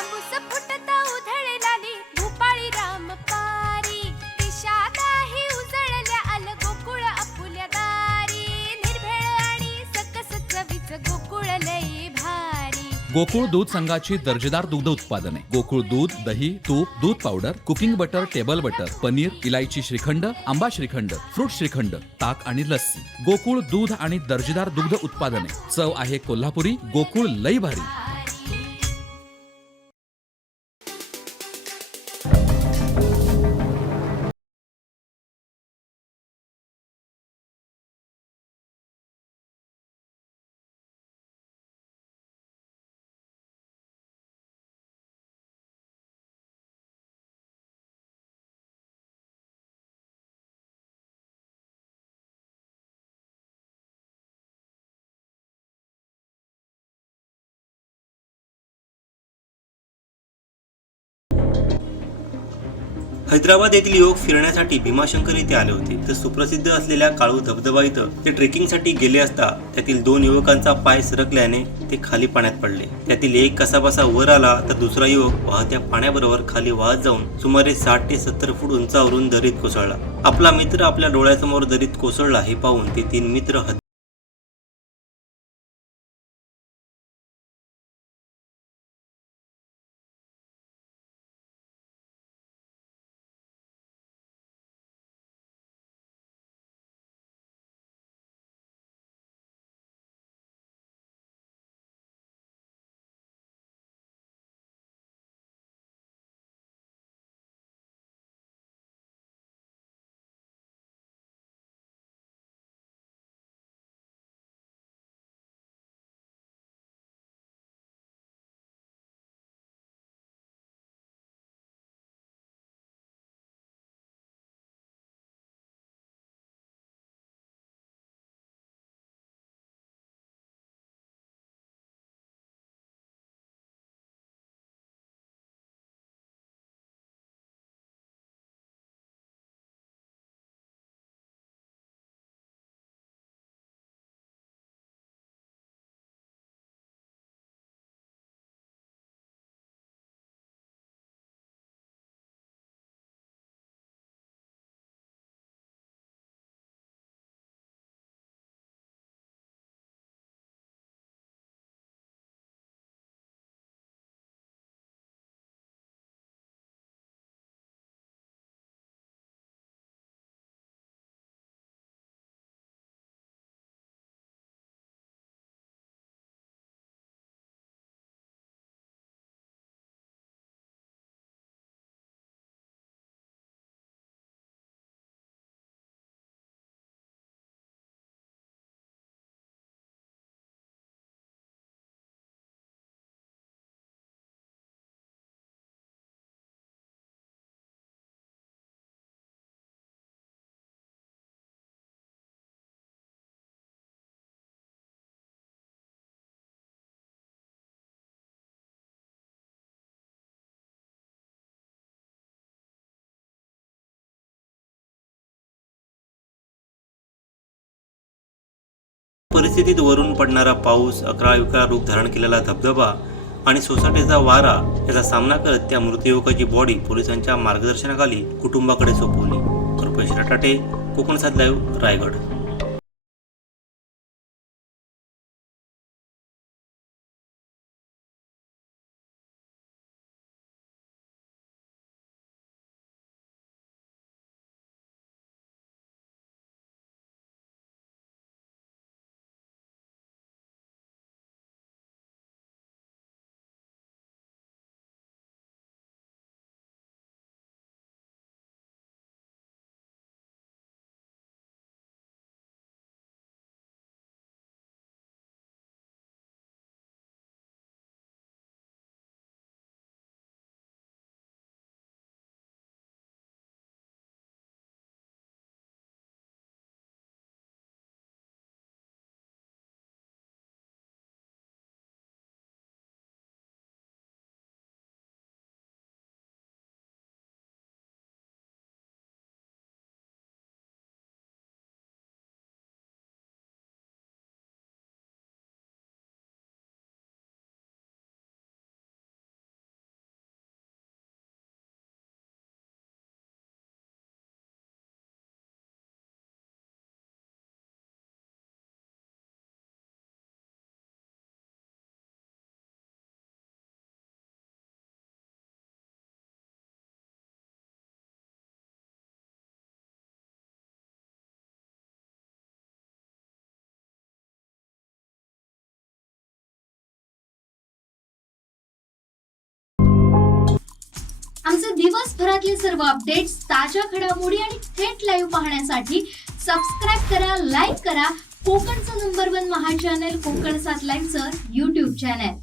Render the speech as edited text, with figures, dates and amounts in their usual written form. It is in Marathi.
तांबूस फुटता उधळलाली भूपाळी रामपारी दिशादाही उजळल्या आल गोकुळ आपुल्या दारी निर्भेळ आणि सकस चवीच गोकुळ लई भारी गोकुळ दूध संघाची दर्जेदार दुग्ध उत्पादने गोकुळ दूध, दही, तूप, दूध powder, cooking butter, table butter, paneer, इलायची श्रीखंड, आंबा श्रीखंड, फ्रूट श्रीखंड, ताक आणि लस्सी. गोकुळ दूध आणि दर्जेदार दुग्ध उत्पादने. चव आहे कोल्हापुरी. गोकुळ लई भारी. हैदराबाद येथील युवक फिरण्यासाठी भीमाशंकर येथे आले होते. तर सुप्रसिद्ध असलेल्या काळू धबधबा इथं ते ट्रेकिंगसाठी गेले असता त्यातील 2 युवकांचा पाय सरकल्याने ते खाली पाण्यात पडले. त्यातील एक कसाबसा वर आला तर दुसरा युवक वाहत्या पाण्याबरोबर खाली वाहत जाऊन सुमारे 60 ते 70 फूट उंचावरून दरीत कोसळला. आपला मित्र आपल्या डोळ्यासमोर दरीत कोसळला हे पाहून ते 3 मित्र परिस्थितीत वरून पडणारा पाऊस, अकरा रूप धारण केलेला धबधबा आणि सोसाट्याचा वारा याचा सामना करत त्या मृत युवकाची बॉडी पोलिसांच्या मार्गदर्शनाखाली कुटुंबाकडे सोपवली. रुपेश रटाटे, कोकणसाद लाईव्ह, रायगड. आमचे दिवसभरातले सर्व अपडेट्स, ताज्या घडामोडी आणि थेट लाईव्ह पाहण्यासाठी सबस्क्राईब करा, लाईक करा कोकणचं नंबर 1 महा चॅनल कोकण 7 लाईव्हचं YouTube चॅनल.